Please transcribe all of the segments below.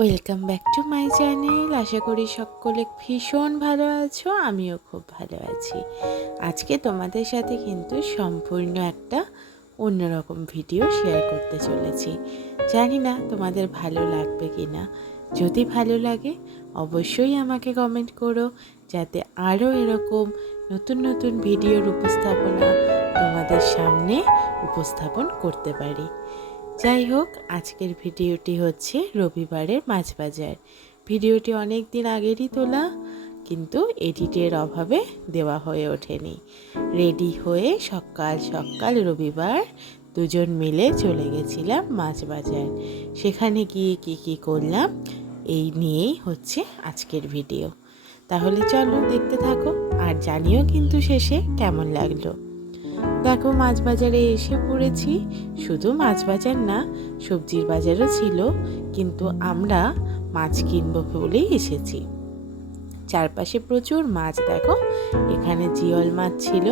Welcome back to my channel. আশা করি সকলে ভীষণ ভালো আছো, আমিও খুব ভালো আছি। আজকে তোমাদের সাথে কিন্তু সম্পূর্ণ একটা অন্যরকম ভিডিও শেয়ার করতে চলেছি। জানি না তোমাদের ভালো লাগবে কি না। যদি ভালো লাগে অবশ্যই আমাকে কমেন্ট করো, যাতে আরও এরকম নতুন নতুন ভিডিওর উপস্থাপনা তোমাদের সামনে উপস্থাপন করতে পারি। যাই হোক, আজকের ভিডিওটি হচ্ছে রবিবারের মাছ বাজার। ভিডিওটি অনেক দিন আগেরই তোলা, কিন্তু এডিটের অভাবে দেওয়া হয়ে ওঠেনি। রেডি হয়ে সকাল সকাল রবিবার দুজন মিলে চলে গেছিলাম মাছ বাজার। সেখানে গিয়ে কি করলাম এই নিয়েই হচ্ছে আজকের ভিডিও। তাহলে চলো দেখতে থাকো, আর জানিও কিন্তু শেষে কেমন লাগলো। দেখো, মাছ বাজারে এসে পড়েছি। শুধু মাছ বাজার না, সবজির বাজারও ছিল, কিন্তু আমরা মাছ কিনবো বলেই এসেছি। চারপাশে প্রচুর মাছ। দেখো, এখানে জিওল মাছ ছিল।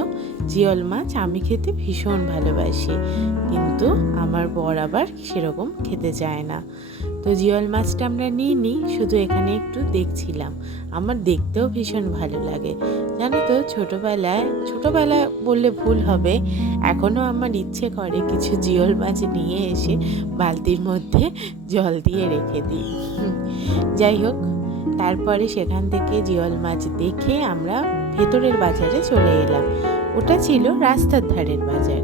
জিওল মাছ আমি খেতে ভীষণ ভালোবাসি, কিন্তু আমার বর আবার সেরকম খেতে চায় না। তো জিওল মাছটা আমরা নিইনি, শুধু এখানে একটু দেখছিলাম। আমার দেখতেও ভীষণ ভালো লাগে। জানো তো, ছোটোবেলায় বললে ভুল হবে, এখনও আমার ইচ্ছে করে কিছু জিওল মাছ নিয়ে এসে বালতির মধ্যে জল দিয়ে রেখে দিই। যাই হোক, তারপরে সেখান থেকে জিওল মাছ দেখে আমরা ভেতরের বাজারে চলে এলাম। ওটা ছিল রাস্তার ধারের বাজার।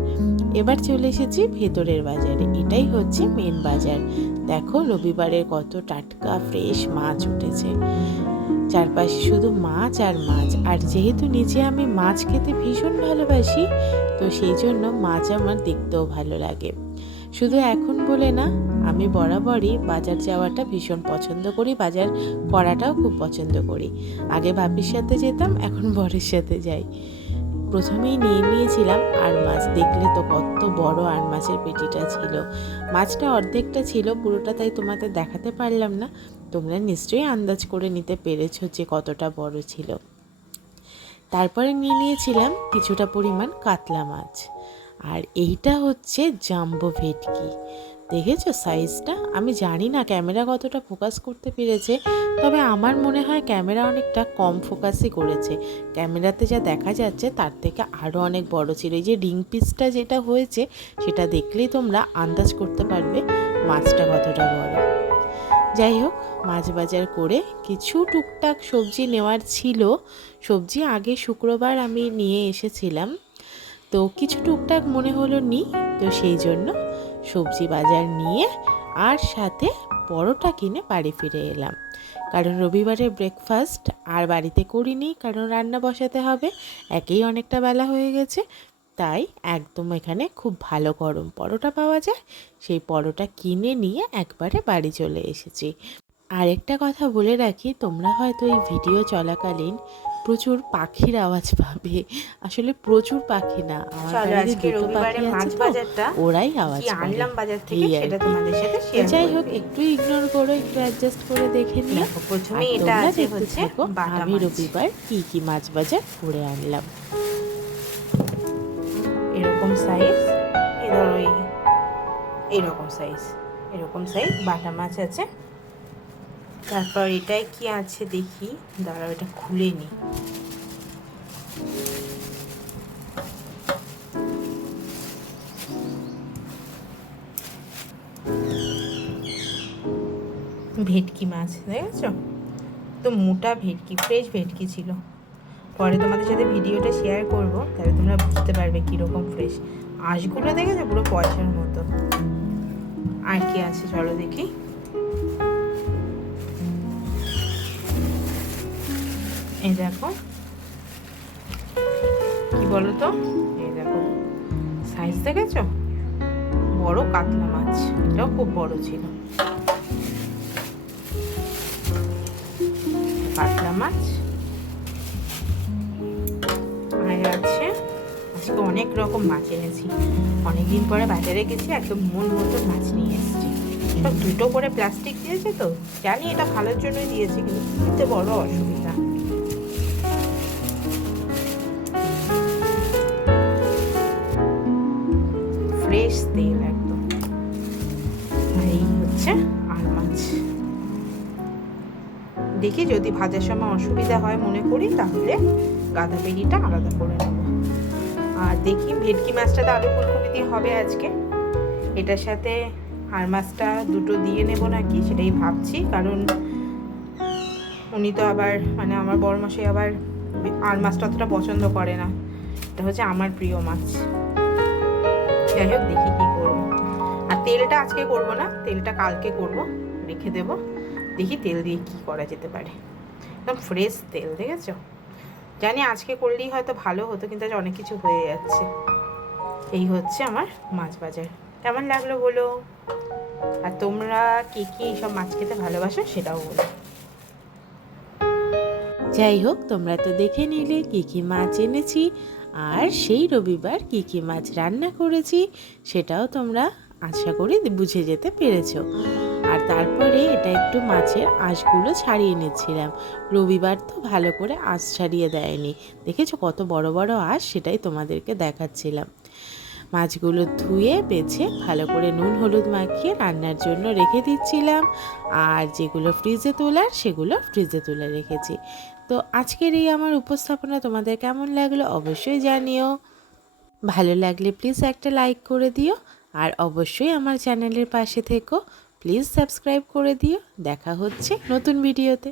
এবার চলে এসেছি ভেতরের বাজারে। এটাই হচ্ছে মেন বাজার। দেখো, রবিবারের কত টাটকা ফ্রেশ মাছ উঠেছে। চারপাশে শুধু মাছ আর মাছ। আর যেহেতু নিজে আমি মাছ খেতে ভীষণ ভালোবাসি, তো সেই জন্য মাছ আমার দেখতেও ভালো লাগে। শুধু এখন বলে না, আমি বরাবরই বাজার যাওয়াটা ভীষণ পছন্দ করি, বাজার করাটাও খুব পছন্দ করি। আগে বাপির সাথে যেতাম, এখন বরের সাথে যাই। প্রথমেই নিয়েছিলাম আর মাছ। দেখলে তো কত বড় আর মাছের পেটিটা ছিল। মাছটা অর্ধেকটা ছিল, পুরোটা তাই তোমাদের দেখাতে পারলাম না। তোমরা নিশ্চয়ই আন্দাজ করে নিতে পেরেছো যে কতটা বড় ছিল। তারপরে নিয়েছিলাম কিছুটা পরিমাণ কাতলা মাছ। আর এইটা হচ্ছে জাম্বো ভেটকি। দেখেছো সাইজটা? আমি জানি না ক্যামেরা কতটা ফোকাস করতে পেরেছে, তবে আমার মনে হয় ক্যামেরা অনেকটা কম ফোকাসই করেছে। ক্যামেরাতে যা দেখা যাচ্ছে তার থেকে আরও অনেক বড় ছিল। এই যে রিং পিসটা যেটা হয়েছে, সেটা দেখলেই তোমরা আন্দাজ করতে পারবে মাছটা কতটা বড়। যাই হোক, মাছ বাজার করে কিছু টুকটাক সবজি নেওয়ার ছিল। সবজি আগে শুক্রবার আমি নিয়ে এসেছিলাম, তো কিছু টুকটাক মনে হলো নিই, তো সেই জন্য সবজি বাজার নিয়ে আর সাথে পরোটা কিনে বাড়ি ফিরে এলাম। কারণ রবিবারের ব্রেকফাস্ট আর বাড়িতে করিনি, কারণ রান্না বসাতে হবে, একেই অনেকটা বেলা হয়ে গেছে। তাই একদম এখানে খুব ভালো গরম পরোটা পাওয়া যায়, সেই পরোটা কিনে নিয়ে একবারে বাড়ি চলে এসেছি। আরেকটা কথা বলে রাখি, তোমরা হয়তো এই ভিডিও চলাকালীন প্রচুর পাখির আওয়াজ পাবে। আসলে প্রচুর পাখি না, আমার বাড়িতে দুটো পাখি আছে, তো ওরাই আওয়াজ করে। যাই হোক, একটু ইগনোর করো, একটু অ্যাডজাস্ট করে দেখে নিও। প্রথমে আর এটা তোমরা আছে দেখতে হচ্ছে থাকো আমি রবিবার কি মাছ বাজার করে আনলাম। এরকম সাইজ, ধরো এরকম সাইজ, এরকম সাইজ বাটা মাছ আছে। তারপর এটাই কি আছে দেখি, দাঁড়াও এটা খুলে নি। ভেটকি মাছ দেখেছো তো, মোটা ভেটকি, ফ্রেশ ভেটকি ছিল। পরে তোমাদের সাথে ভিডিওটা শেয়ার করব, তাহলে তোমরা বুঝতে পারবে কীরকম ফ্রেশ। আঁশগুলো দেখেছো পুরো পয়সার মতো। আর কি আছে চলো দেখি। এই দেখো, কি বলো তো, এই দেখো সাইজ দেখেছো, বড় কাতলা মাছ, এটাও খুব বড় ছিল। কাতলা মাছ আর আছে। আজকে অনেক রকম মাছ এনেছি, অনেকদিন পরে বাজারে গেছি, একদম মন মতো মাছ নিয়ে এসেছি। সব দুটো করে প্লাস্টিক দিয়েছে, তো জানি এটা ভালোর জন্যই দিয়েছে, কিন্তু কিনতে বড় অসুবিধা। ফ্রেশ তেল একদম। আর এই হচ্ছে আর মাছ, দেখি যদি ভাজার সময় অসুবিধা হয় মনে করি তাহলে গাদা পেঁড়িটা আলাদা করে নেব। আর দেখি ভেটকি মাছটা তো আলু ফুলকপি দিয়ে হবে আজকে, এটার সাথে আর মাছটা দুটো দিয়ে নেব নাকি সেটাই ভাবছি, কারণ উনি তো আবার মানে আমার বড়মশাই আবার আর মাছটা অতটা পছন্দ করে না, এটা হচ্ছে আমার প্রিয় মাছ। যাই হোক দেখি কী করবো। আর তেলটা আজকে করব না, তেলটা কালকে করব, রেখে দেব। দেখি তেল দিয়ে কি করা যেতে পারে, একদম ফ্রেশ তেল দেখেছো। জানি আজকে করলেই হয়তো ভালো হতো, কিন্তু আজ অনেক কিছু হয়ে যাচ্ছে। এই হচ্ছে আমার মাছ বাজার। কেমন লাগলো বলো, আর তোমরা কি কি এইসব মাছ খেতে ভালোবাসো সেটাও বলো। যাই হোক, তোমরা তো দেখে নিলে কী কী মাছ এনেছি আর সেই রবিবার কী কী মাছ রান্না করেছি, সেটাও তোমরা আশা করি বুঝে যেতে পেরেছো। আর তারপরে এটা একটু মাছের আঁশগুলো ছাড়িয়ে নিচ্ছিলাম। রবিবার তো ভালো করে আঁশ ছাড়িয়ে দেয়নি, দেখেছো কত বড় বড় আঁশ, সেটাই তোমাদেরকে দেখাচ্ছিলাম। মাছগুলো ধুয়ে বেছে ভালো করে নুন হলুদ মাখিয়ে রান্নার জন্য রেখে দিচ্ছিলাম, আর যেগুলো ফ্রিজে তোলার সেগুলো ফ্রিজে তুলে রেখেছি। তো আজকের এই আমার উপস্থাপনা তোমাদের কেমন লাগলো অবশ্যই জানিও। ভালো লাগলে প্লিজ একটা লাইক করে দিও, আর অবশ্যই আমার চ্যানেলের পাশে থেকো, প্লিজ সাবস্ক্রাইব করে দিও। দেখা হচ্ছে নতুন ভিডিওতে।